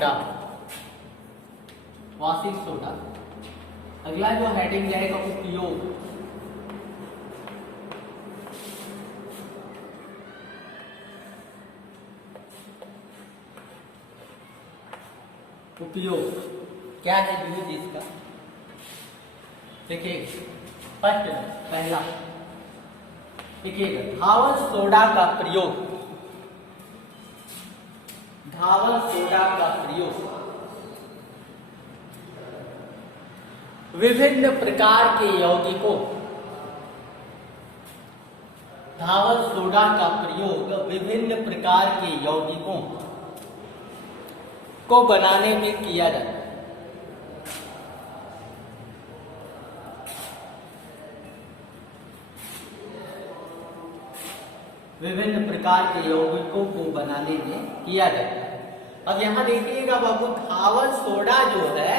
Soda, washing soda. अगला जो heading जाएगा उपयोग। उपयोग क्या है यूज इसका? देखिए फर्स्ट पहला देखिएगा, धावल सोडा का प्रयोग। धावल सोडा का प्रयोग विभिन्न प्रकार के यौगिकों, धावल सोडा का प्रयोग विभिन्न प्रकार के यौगिकों को बनाने में किया जाता है। विभिन्न प्रकार के यौगिकों को बनाने में किया जाता है। अब यहाँ देखिएगा बाबू, धावल सोडा जो है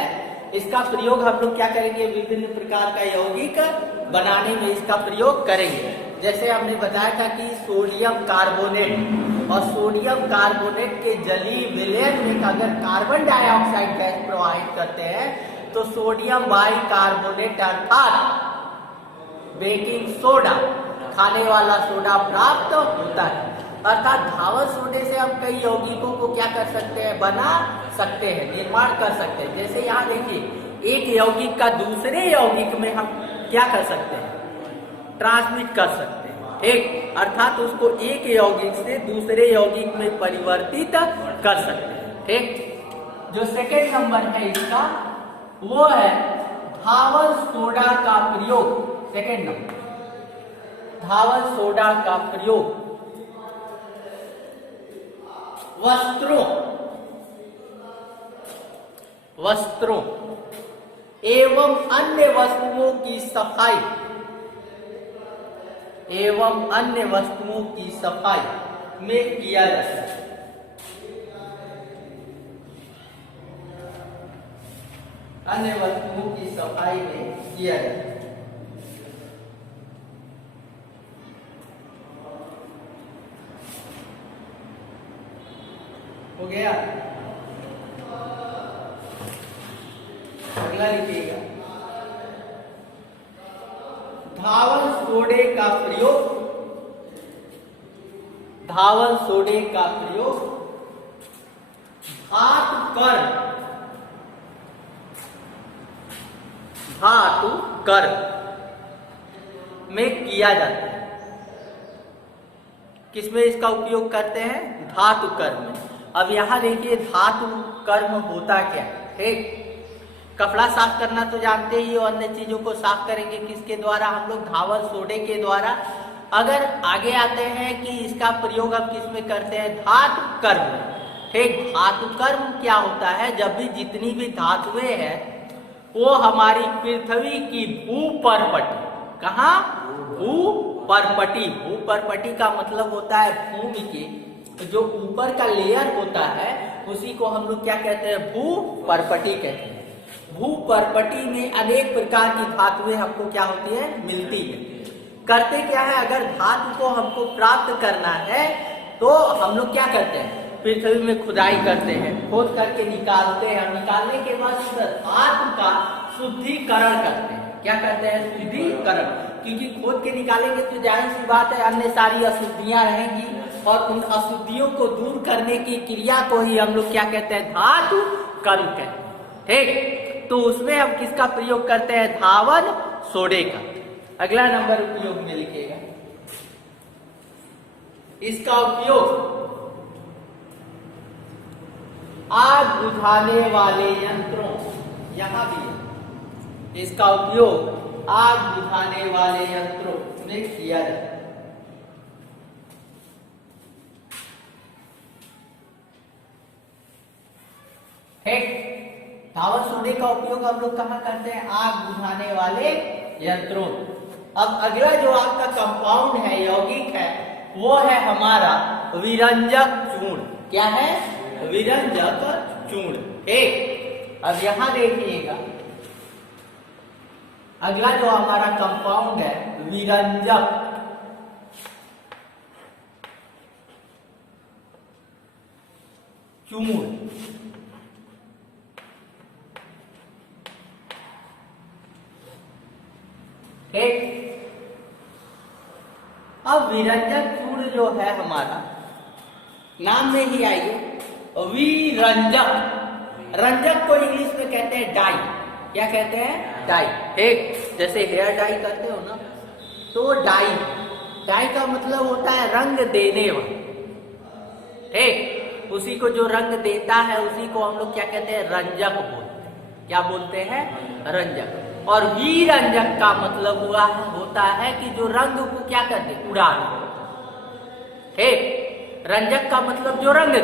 इसका प्रयोग हम लोग क्या करेंगे? विभिन्न प्रकार का यौगिक बनाने में इसका प्रयोग करेंगे। जैसे हमने बताया था कि सोडियम कार्बोनेट और सोडियम कार्बोनेट के जलीय विलयन में अगर कार्बन डाइऑक्साइड गैस प्रवाहित करते हैं तो सोडियम बाइकार्बोनेट अर्थात बेकिंग सोडा, खाने वाला सोडा प्राप्त होता है। अर्थात धावल सोडे से हम कई यौगिकों को क्या कर सकते हैं? बना सकते हैं, निर्माण कर सकते हैं। जैसे यहाँ देखिए, एक यौगिक का दूसरे यौगिक में हम क्या कर सकते हैं? ट्रांसमिट कर सकते हैं, ठीक। अर्थात उसको एक यौगिक से दूसरे यौगिक में परिवर्तित कर सकते हैं, ठीक। जो सेकेंड नंबर है इसका वो है धावल सोडा का प्रयोग। सेकेंड नंबर, धावल सोडा का प्रयोग वस्त्रों एवं अन्य वस्तुओं की सफाई में किया जाता है। अन्य वस्तुओं की सफाई में किया जाता है। हो गया। अगला लिखिएगा, धावल सोडे का प्रयोग। धावल सोडे का प्रयोग धातु कर्म में किया जाता है। किसमें इसका उपयोग करते हैं? धातु कर्म में। अब यहाँ देखिए, धातु कर्म होता क्या है? ठीक, कपड़ा साफ करना तो जानते ही हो, अन्य चीजों को साफ करेंगे किसके द्वारा? हम लोग धावल सोडे के द्वारा। अगर आगे आते हैं कि इसका प्रयोग अब किस में करते हैं? धातु कर्म में, ठीक। धातु कर्म क्या होता है? जब भी जितनी भी धातुएं हैं वो हमारी पृथ्वी की भूपर्पटी, कहाँ? भूपर्पटी। भूपर्पटी का मतलब होता है भूमि के जो ऊपर का लेयर होता है उसी को हम लोग क्या कहते हैं? भूपर्पटी कहते हैं। भूपर्पटी में अनेक प्रकार की धातुएं हमको क्या होती है? मिलती है। करते क्या है? अगर धातु को हमको प्राप्त करना है तो हम लोग क्या करते हैं? पृथ्वी में खुदाई करते हैं, खोद करके निकालते हैं। निकालने के बाद धातु का शुद्धिकरण करते हैं। क्या करते हैं? शुद्धिकरण। क्योंकि खोद के निकालेंगे तो जाहिर सी बात है अन्य सारी अशुद्धियां रहेंगी और उन अशुद्धियों को दूर करने की क्रिया को ही हम लोग क्या कहते हैं? धातु कर्म कहते हैं, ठीक। तो उसमें हम किसका प्रयोग करते हैं? धावल सोडे का। अगला नंबर उपयोग में लिखिएगा, इसका उपयोग आग बुझाने वाले यंत्रों, यहां भी इसका उपयोग आग बुझाने वाले यंत्रों में किया जाता है। ठीक, धावल सोडे का उपयोग हम लोग कहाँ करते हैं? आग बुझाने वाले यंत्रों। अब अगला जो आपका कंपाउंड है, यौगिक है, वो है हमारा विरंजक चूर्ण। क्या है? विरंजक चूर्ण, ठीक। अब यहां देखिएगा, अगला जो हमारा कंपाउंड है विरंजक चूर्ण, ठीक। अब विरंजक चूर्ण जो है हमारा, नाम में ही आइए, विरंजक। रंजक को इंग्लिश में कहते हैं डाई। क्या कहते हैं? डाई। ठीक, जैसे हेयर डाई करते हो ना, तो डाई, डाई का मतलब होता है रंग देने वाला। ठीक, उसी को जो रंग देता है उसी को हम लोग क्या कहते हैं? रंजक बोलते हैं। क्या बोलते हैं? रंजक। और विरंजक का मतलब हुआ होता है कि जो रंग को क्या कर दे? उड़ा दे। ठीक, रंजक का मतलब जो रंग दे,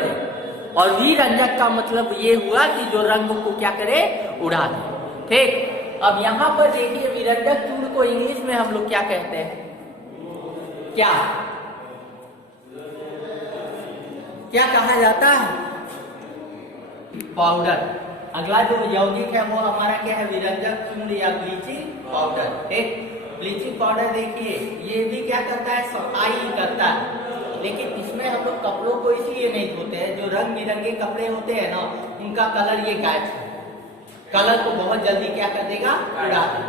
और विरंजक का मतलब ये हुआ कि जो रंग को क्या करे? उड़ा दे। ठीक, अब यहां पर देखिए विरंजक चूर्ण को इंग्लिश में हम लोग क्या कहते हैं? क्या क्या कहा जाता है? पाउडर। अगला जो यौगिक है वो हमारा क्या है? विरंजक चूर्ण या ब्लीचिंग पाउडर। ठीक, ब्लीचिंग पाउडर देखिए ये भी क्या करता है? सफाई करता है। लेकिन इसमें हम लोग कपड़ों को इसलिए नहीं धोते हैं, जो रंग बिरंगे कपड़े होते हैं ना, उनका कलर ये गायब है, कलर को बहुत जल्दी क्या कर देगा? उड़ा देगा।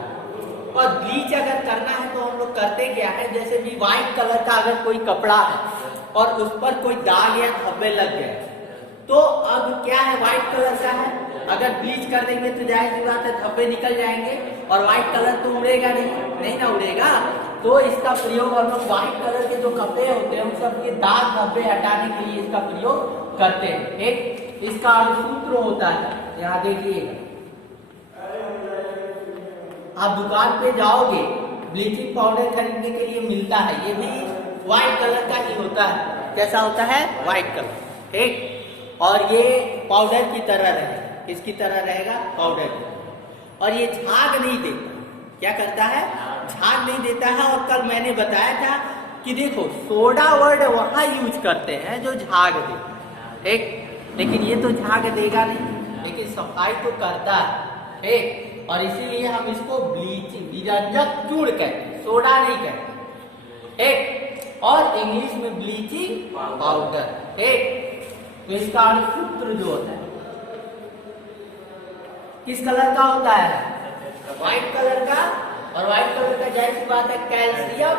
और ब्लीच अगर करना है तो हम लोग करते क्या है? जैसे भी व्हाइट कलर का अगर कोई कपड़ा है और उस पर कोई दाग या धब्बे लग गए, तो अब क्या है? व्हाइट कलर का है, अगर ब्लीच कर देंगे तो जाहिर सी बात है धब्बे निकल जाएंगे और व्हाइट कलर तो उड़ेगा नहीं ना उड़ेगा। तो इसका प्रयोग हम लोग व्हाइट कलर के जो कपड़े होते हैं उन सब के दाग धब्बे हटाने के लिए इसका प्रयोग करते हैं। एक इसका सूत्र होता है, यहाँ देखिएगा, आप दुकान पे जाओगे ब्लीचिंग पाउडर खरीदने के लिए मिलता है, ये भी व्हाइट कलर का ही होता है। कैसा होता है? White colour. ठीक, और ये पाउडर की तरह रहेगा। किसकी तरह रहेगा? पाउडर की। और ये झाग नहीं देता। क्या करता है? झाग नहीं देता है। और कल मैंने बताया था कि देखो सोडा वर्ड वहां यूज करते हैं जो झाग देता है। ठीक, लेकिन ये तो झाग देगा नहीं, लेकिन सफाई तो करता है। ठीक, और इसीलिए हम इसको ब्लीचिंग विरंजक चूर्ण कहते हैं, सोडा नहीं कहते। ठीक, और इंग्लिश में ब्लीचिंग पाउडर। ठीक, तो इसका सूत्र जो होता है किस कलर का होता है? व्हाइट कलर का। और व्हाइट कलर का जाहिर सी बात है कैल्शियम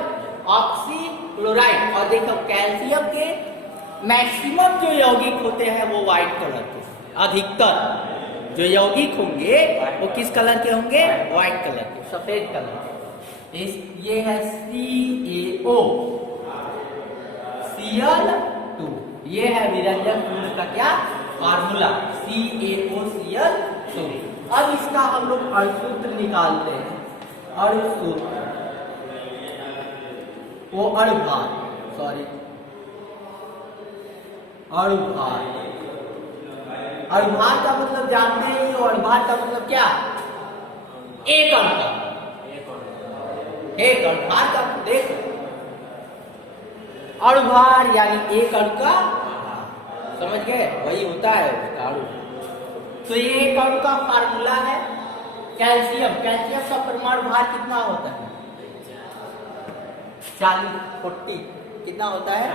ऑक्सीक्लोराइड। और देखो कैल्शियम के मैक्सिमम जो यौगिक होते हैं वो व्हाइट कलर के, अधिकतर जो यौगिक होंगे वो किस कलर के होंगे? व्हाइट कलर के, सफेद कलर के। ये है CaO, Cl2। ये है विरंजक चूर्ण का क्या फार्मूला? CaOCl2। अब इसका हम लोग अणुसूत्र निकालते हैं। अणुसूत्र, वो अणुभार, सॉरी अणुभार। अणुभार का मतलब जानते हैं, अणुभार का मतलब क्या? एक अणु का। एक अणुभार का देखो, अणुभार यानी एक अणु का, समझ गए? वही होता है उसका अणु। तो ये एक अणु का फार्मूला है कैल्शियम। कैल्शियम का परमाणु भार कितना होता है? 40 कितना होता है?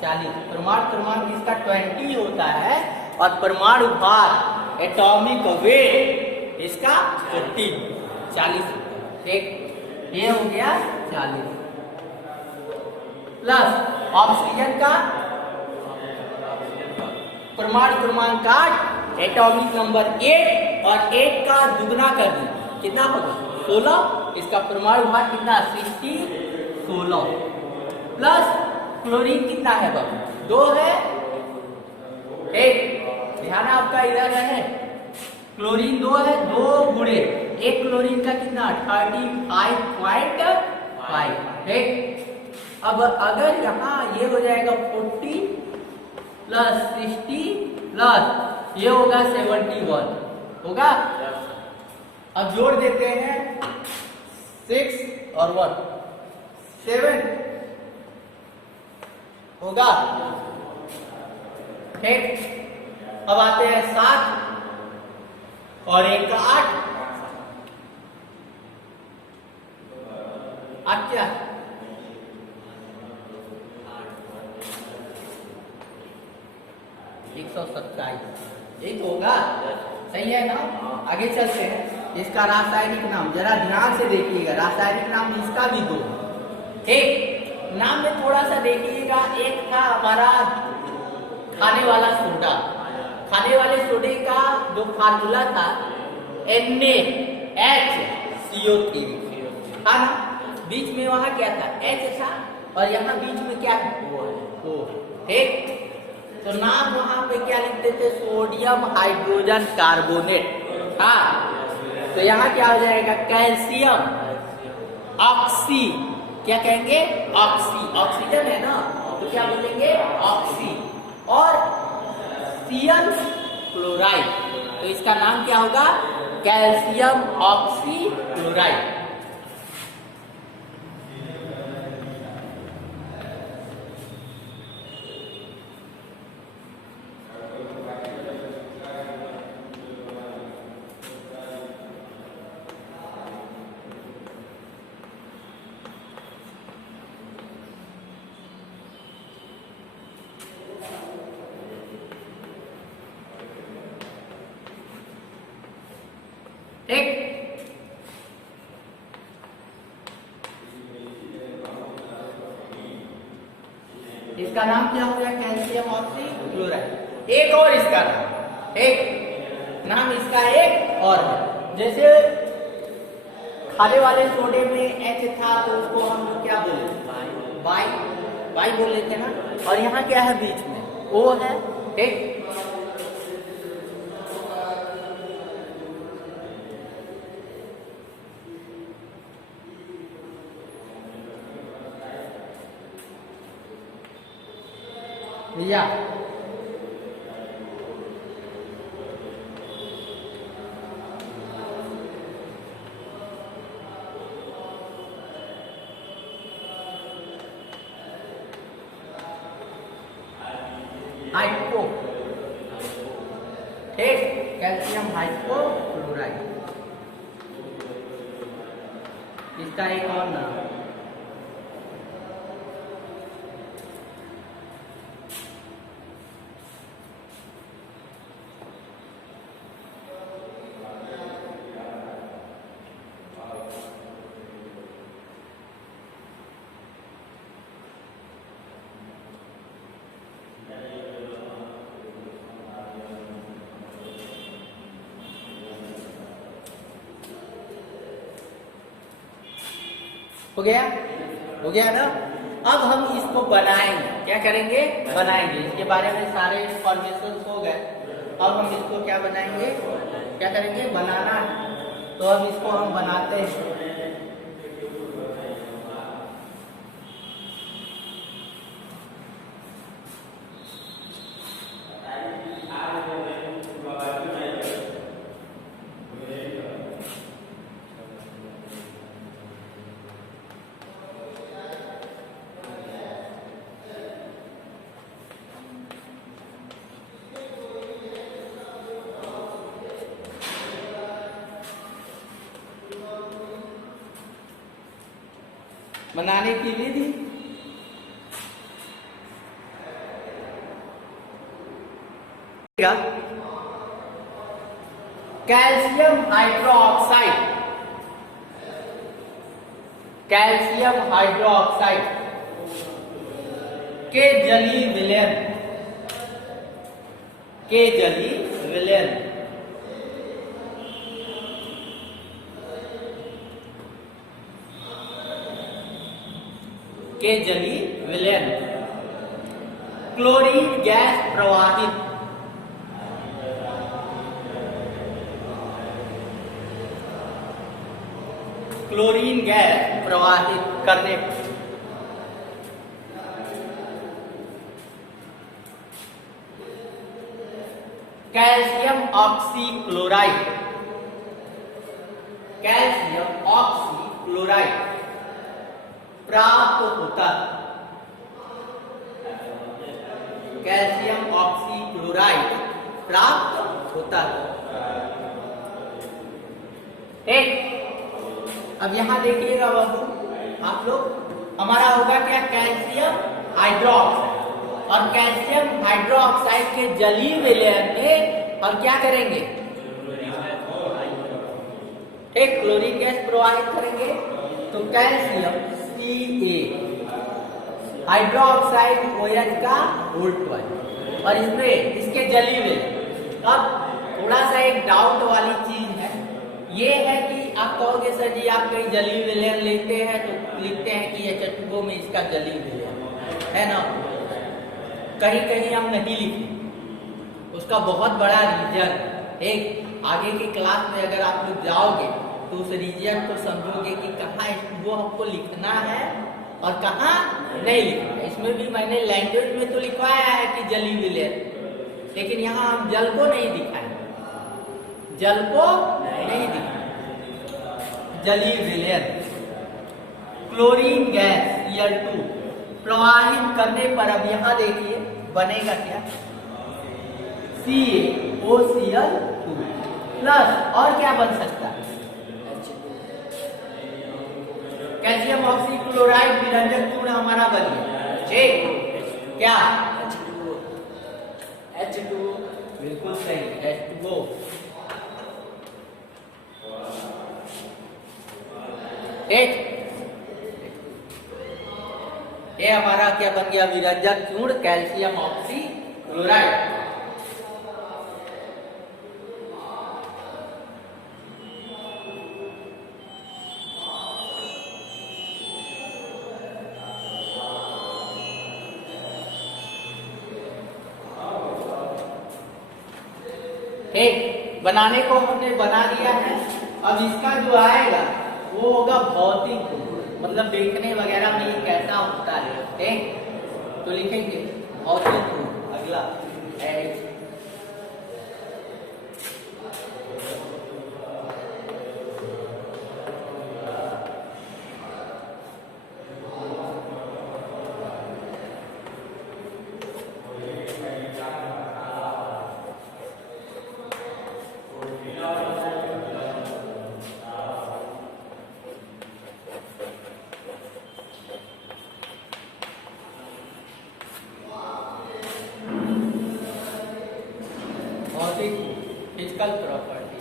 40। परमाणु क्रमांक इसका 20 होता है और परमाणु भार एटॉमिक वेट इसका 40। ठीक, ये हो गया 40। प्लस ऑक्सीजन का परमाणु क्रमांक 8, एटॉमिक नंबर 8, और 8 का दुगना कर दी कितना होगा? 16। इसका परमाणु भार कितना? 16। प्लस क्लोरीन कितना है बाबू? 2 है। एक ध्यान आपका इधर है, क्लोरीन 2 है, 2 गुणे एक क्लोरीन का कितना? 35.5। ठीक, अब अगर यहाँ ये हो जाएगा 40 प्लस 60 प्लस ये होगा 71 होगा। अब जोड़ देते हैं 6 और 1, 7 होगा। ठीक, अब आते हैं 7 और 1 का 8। 8 क्या? 127। यही तो होगा, सही है ना? आगे चलते हैं। इसका रासायनिक नाम जरा ध्यान से देखिएगा, रासायनिक नाम इसका भी दो। ठीक, नाम में थोड़ा सा देखिएगा। एक था हमारा खाने वाला सोडा, खाने वाले सोडे का जो फार्मूला था NaHCO3 था ना, बीच में वहां क्या था H था और यहाँ बीच में क्या है O। ठीक, तो नाम वहां पे क्या लिखते थे, सोडियम हाइड्रोजन कार्बोनेट। हाँ, तो यहाँ क्या हो जाएगा, कैल्शियम ऑक्सी, क्या कहेंगे ऑक्सी, ऑक्सीजन है ना तो क्या बोलेंगे ऑक्सी, और Cl क्लोराइड, तो इसका नाम क्या होगा कैल्शियम ऑक्सी क्लोराइड। ठीक, इसका नाम क्या हो गया कैल्शियम ऑक्सी क्लोराइड। एक और इसका नाम, एक नाम इसका एक और है, जैसे खाने वाले सोडे में H था तो उसको हम लोग क्या बोले बाई, बाई बोल लेते हैं ना, और यहाँ क्या है बीच में O है। ठीक, या हाइपो, ठीक, कैल्शियम हाइपोक्लोराइड, इसका एक और नाम हो गया, हो गया ना। अब हम इसको बनाएंगे, क्या करेंगे बनाएंगे, इसके बारे में सारे इंफॉर्मेशन हो गए। अब हम इसको क्या बनाएंगे, क्या करेंगे बनाना है, तो अब इसको हम बनाते हैं। बनाने की विधि, कैल्शियम हाइड्रोक्साइड, कैल्शियम हाइड्रोक्साइड के जलीय विलयन, के जलीय विलयन के जलीय विलयन क्लोरीन गैस प्रवाहित, क्लोरीन गैस प्रवाहित करने calcium oxy chloride, calcium oxy chloride प्राप्त होता, कैल्शियम ऑक्सी क्लोराइड प्राप्त होता है। अब यहाँ देखिएगा बाबू आप लोग, हमारा होगा क्या कैल्शियम हाइड्रोक्साइड, और कैल्शियम हाइड्रोक्साइड के जलीय विलयन में हम क्या करेंगे ठीक, क्लोरीन गैस प्रवाहित करेंगे तो कैल्शियम Ca हाइड्रोक्साइड OH का वोल्ट और इसमें इसके जली हुए। अब थोड़ा सा एक डाउट वाली चीज है, ये है कि आप कहोगे सर जी आप कहीं जली विलेन लेते हैं तो लिखते हैं कि H2O में इसका जली विलेन है ना, कहीं कहीं हम नहीं लिखते। उसका बहुत बड़ा रीजन, एक आगे की क्लास में अगर आप लोग जाओगे तो उस रीजन को समझोगे कि कहाँ H2O हमको लिखना है और कहाँ नहीं लिखना है। इसमें भी मैंने लैंग्वेज में तो लिखवाया है कि जली विलेन, लेकिन यहाँ हम जल को नहीं दिखाएंगे, जल को नहीं दिखाएंगे, जली विलेन। क्लोरीन गैस Cl2 प्रवाहित करने पर अब यहाँ देखिए बनेगा क्या, CaOCl2 प्लस और क्या बन सकता है, कैल्शियम ऑक्सीक्लोराइड विरंजक चूर्ण हमारा बन गया। ठीक, क्या H2O, बिल्कुल सही, H2O। ठीक, ये हमारा क्या बन गया, विरंजक चूर्ण कैल्शियम ऑक्सीक्लोराइड। ठीक, बनाने को हमने बना लिया है। अब इसका जो आएगा वो होगा भौतिक गुण, मतलब देखने वगैरह में ये कैसा होता है। ठीक, तो लिखेंगे भौतिक गुण। अगला H फिजिकल प्रॉपर्टी।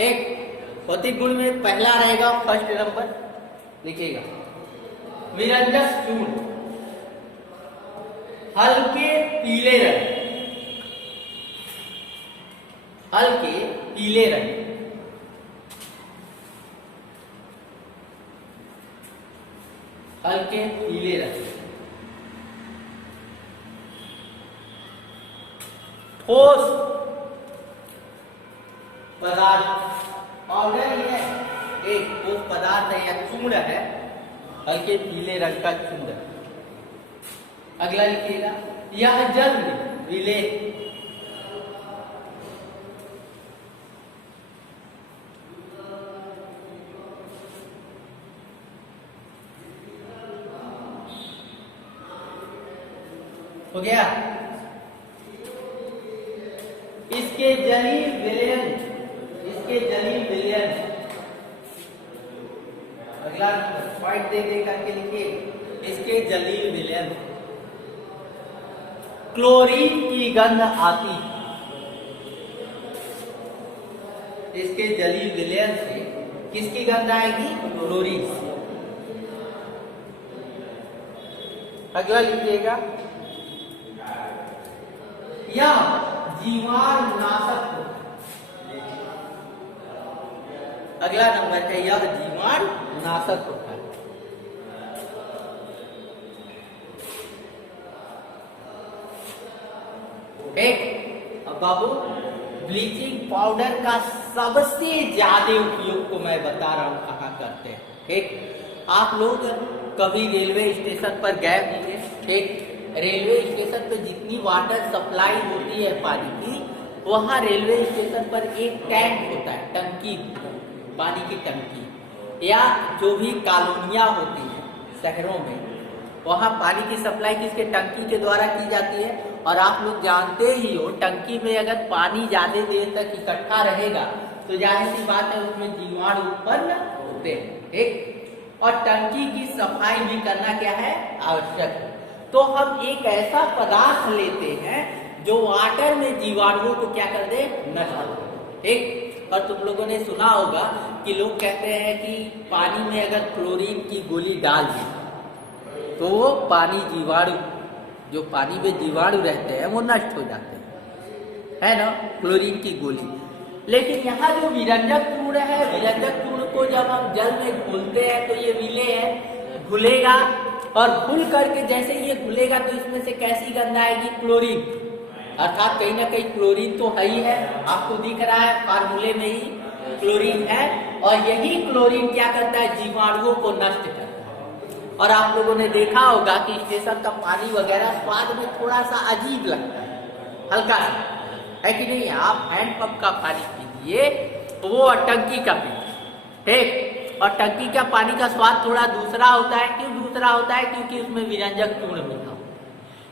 एक भौतिक गुण में पहला रहेगा फर्स्ट नंबर, देखिएगा विरंजक चूर्ण हल्के पीले रंग, हल्के पीले रंग, हल्के पीले रंग, ठोस पदार्थ, पाउडर ही है, एक ठोस पदार्थ है या चूर्ण है, हल्के पीले रंग का चूर्ण। अगला लिखिएगा यह जल विलेन हो गया। इसके जली विलयन, इसके जली विलयन, अगला पॉइंट दे दे करके लिखिए, इसके जली विलयन क्लोरीन की गंध आती, इसके जली विलयन से किसकी गंध आएगी, क्लोरीन से। अगला लिखिएगा यह जीवाणु नाशक, अगला नंबर है यह जीवाणु नाशक होता है। एक अब बाबू ब्लीचिंग पाउडर का सबसे ज्यादा उपयोग को मैं बता रहा हूं कहाँ करते हैं। ठीक, आप लोग कभी रेलवे स्टेशन पर गए होंगे, ठीक, रेलवे स्टेशन पे जितनी वाटर सप्लाई होती है पानी की, वहाँ रेलवे स्टेशन पर एक टैंक होता है, टंकी, पानी की टंकी, या जो भी कॉलोनियाँ होती है शहरों में, वहाँ पानी की सप्लाई किसके, टंकी के द्वारा की जाती है। और आप लोग जानते ही हो टंकी में अगर पानी ज्यादा देर तक इकट्ठा रहेगा तो जाहिर सी बात है उसमें जीवाणु उत्पन्न होते हैं, ठीक। और टंकी की सफाई भी करना क्या है, आवश्यक है। तो हम एक ऐसा पदार्थ लेते हैं जो वाटर में जीवाणुओं को क्या कर दे, नष्ट कर दे, ठीक। और तुम लोगों ने सुना होगा कि लोग कहते हैं कि पानी में अगर क्लोरीन की गोली डाल दी तो वो पानी जीवाणु, जो पानी में जीवाणु रहते हैं वो नष्ट हो जाते हैं, है ना, क्लोरीन की गोली। लेकिन यहाँ जो विरंजक चूर्ण है, विरंजक चूर्ण को जब हम जल में घोलते हैं तो ये विले है, घुलेगा और घुल करके जैसे ये घुलेगा तो इसमें से कैसी गंध आएगी, क्लोरीन, अर्थात कहीं ना कहीं क्लोरीन तो है ही है, आपको दिख रहा है फार्मूले में ही क्लोरीन है। और यही क्लोरीन क्या करता है, जीवाणुओं को नष्ट करता है। और आप लोगों ने देखा होगा कि स्टेशन का पानी वगैरह स्वाद में थोड़ा सा अजीब लगता है, हल्का सा, है कि नहीं। आप हैंडपंप का पानी पीजिए तो वो टंकी का पीजिए, ठीक। और टंकी का पानी का स्वाद थोड़ा दूसरा होता है। क्यों दूसरा होता है, क्योंकि उसमें विरंजक चूर्ण मिला,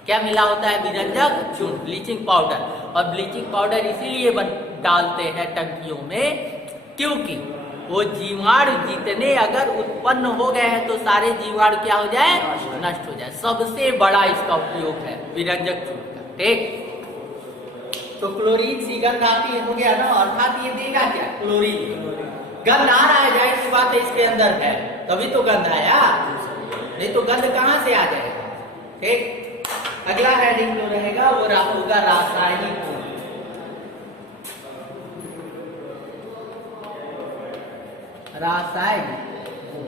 क्या मिला होता है, विरंजक चूर्ण, ब्लीचिंग पाउडर। और ब्लीचिंग पाउडर इसीलिए डालते हैं टंकियों में क्योंकि वो जीवाणु जितने अगर उत्पन्न हो गए हैं तो सारे जीवाणु क्या हो जाए, नष्ट हो जाए। सबसे बड़ा इसका उपयोग है विरंजक चूर्ण का, ठीक। तो क्लोरीन सी गंध आती हो गया ना, अर्थात ये देगा क्या, क्लोरीन। गंध आ रहा है, जाहिर सी बात है इसके अंदर है, तभी तो गंध आया, नहीं तो गंध कहाँ से आ जाएगा, ठीक। अगला हेडिंग जो रहेगा वो होगा रासायनिक गुण। रासायनिक गुण,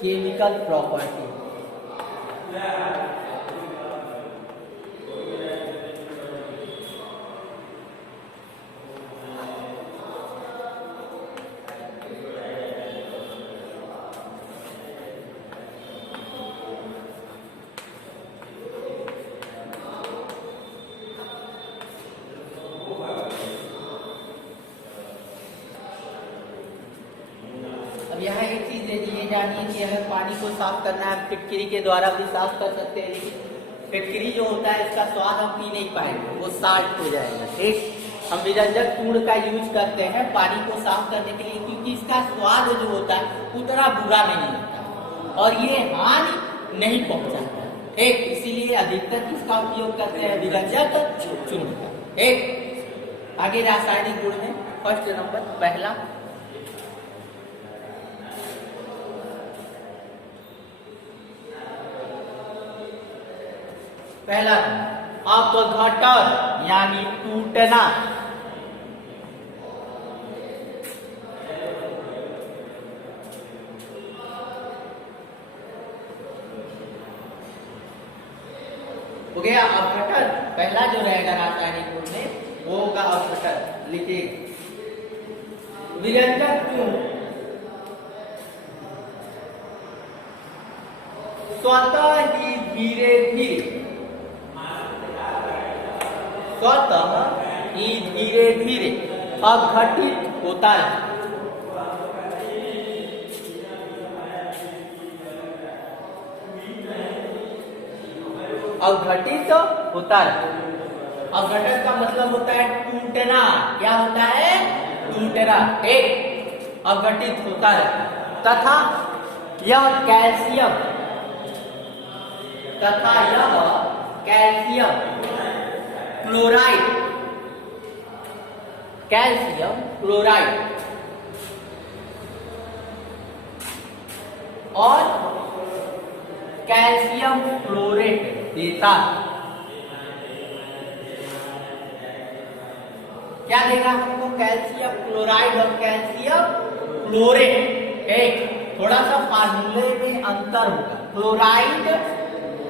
केमिकल प्रॉपर्टी। यहाँ एक चीज दे दी है, जानिए कि अगर पानी को साफ करना है फिटकरी के द्वारा भी साफ कर सकते हैं, लेकिन फिटकरी जो होता है इसका स्वाद हम पी नहीं पाएंगे, वो साल्ट हो जाएगा, ठीक। हम विरंजक चूर्ण का यूज करते हैं पानी को साफ करने के लिए क्योंकि इसका स्वाद जो होता है उतना बुरा नहीं होता और ये हानि नहीं पहुंचाता, ठीक। इसीलिए अधिकतर इसका उपयोग करते हैं विरंजक चूर्ण का, ठीक। आगे रासायनिक गुण में फर्स्ट नंबर, पहला अपघटन यानी टूटना, हो गया अपघटन। पहला जो रहेगा रासायनिक गुण में वो होगा अपघटन। लिखिए विरंजक चूर्ण स्वतः ही धीरे धीरे, स्वतः ही धीरे धीरे अपघटित होता है। अपघटित होता है। अपघटन का मतलब होता है टूटना। क्या होता है? टूटना। एक अपघटित होता है तथा यह कैल्शियम क्लोराइड, कैल्शियम क्लोराइड और कैल्शियम क्लोरेट देता है। क्या देगा हमको? कैल्शियम क्लोराइड और कैल्शियम क्लोरेट। एक थोड़ा सा फार्मूले में अंतर होगा। क्लोराइड,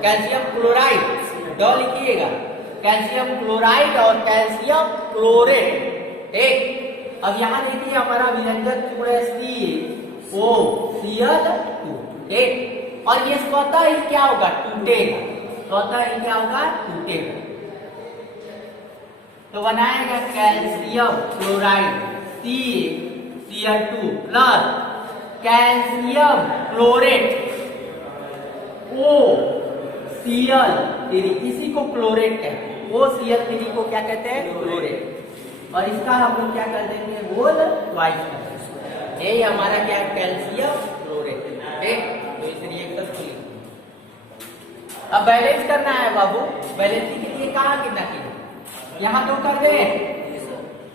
कैल्शियम क्लोराइड ड लिखिएगा, कैल्शियम क्लोराइड और कैल्शियम क्लोरेट। एक अब यहां देखिए हमारा विरंजक चूर्ण CaCl2। एक और ये स्वतः ही क्या होगा? टूटेगा। स्वतः ही क्या होगा? टूटेगा। तो बनाएगा calcium chloride CaCl2 plus calcium chlorate OCl3, इसी को क्लोरेट कहते हैं। OCl3 को क्या कहते हैं? क्लोरेट। और इसका हम लोग क्या कर देंगे, होल ट्वाइस कर देंगे। यही हमारा क्या है, कैल्शियम क्लोरेट। ठीक, तो इस रिएक्शन को लिख। अब बैलेंस करना है बाबू। बैलेंसिंग के लिए कहाँ कितना किया, यहाँ 2 कर दे,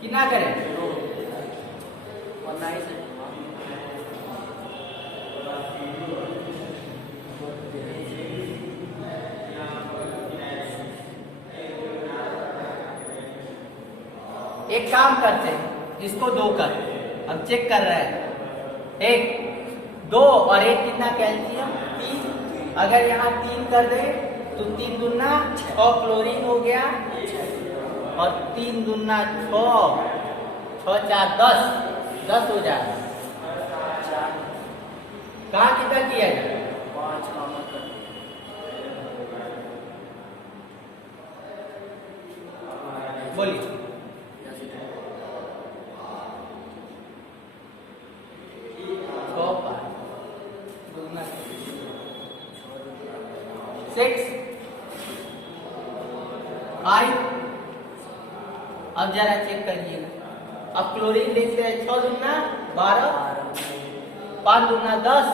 कितना करें, एक काम करते हैं, इसको 2 कर, अब चेक कर रहे हैं, 1 2 और 1 कितना कैल्शियम 3। अगर यहाँ 3 कर दे तो 3 दूना 6 क्लोरीन हो गया, और 3 दूना 6, 6 4 10 हो जाएगा। कहाँ कितना किया जाए, 5 बोलिए, 6 5। अब जरा चेक करिएगा, अब क्लोरीन लिखते हैं 6 दूना 12, 5 दूना 10,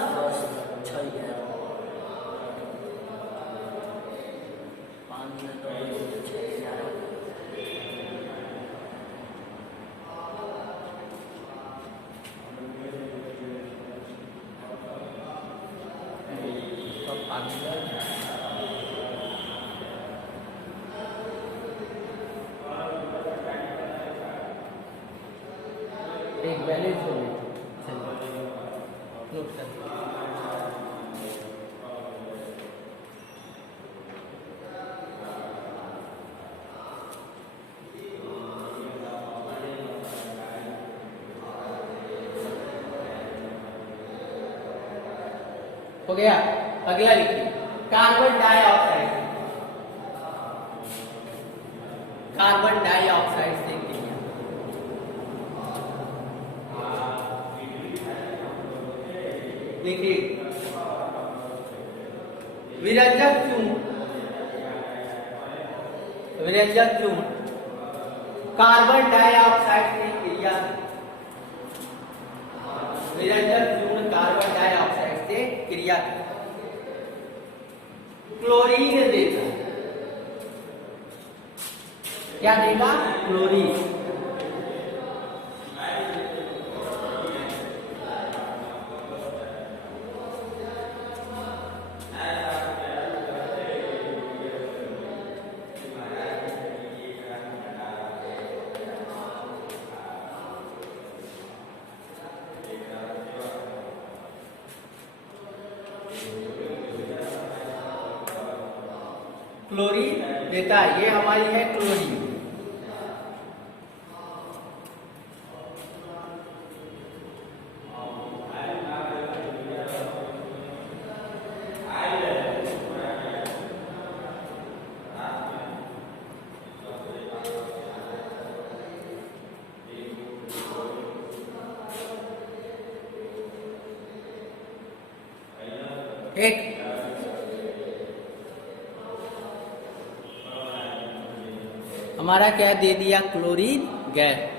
1 बैलेंस हो गया। नोट कर, हो गया। अगला लिखिए, कार्बन डाइऑक्साइड, कार्बन डाइऑक्साइड से क्रिया, देखिए विरंजक चूर्ण, विरंजक चूर्ण कार्बन डाइऑक्साइड से क्रिया, विरंजक चूर्ण कार्बन डाइऑक्साइड से क्रिया क्लोरीन देगा, क्या देगा, क्लोरीन। क्लोरीन देता है, ये हमारी है क्लोरीन। एक हमारा क्या दे दिया, क्लोरीन गैस।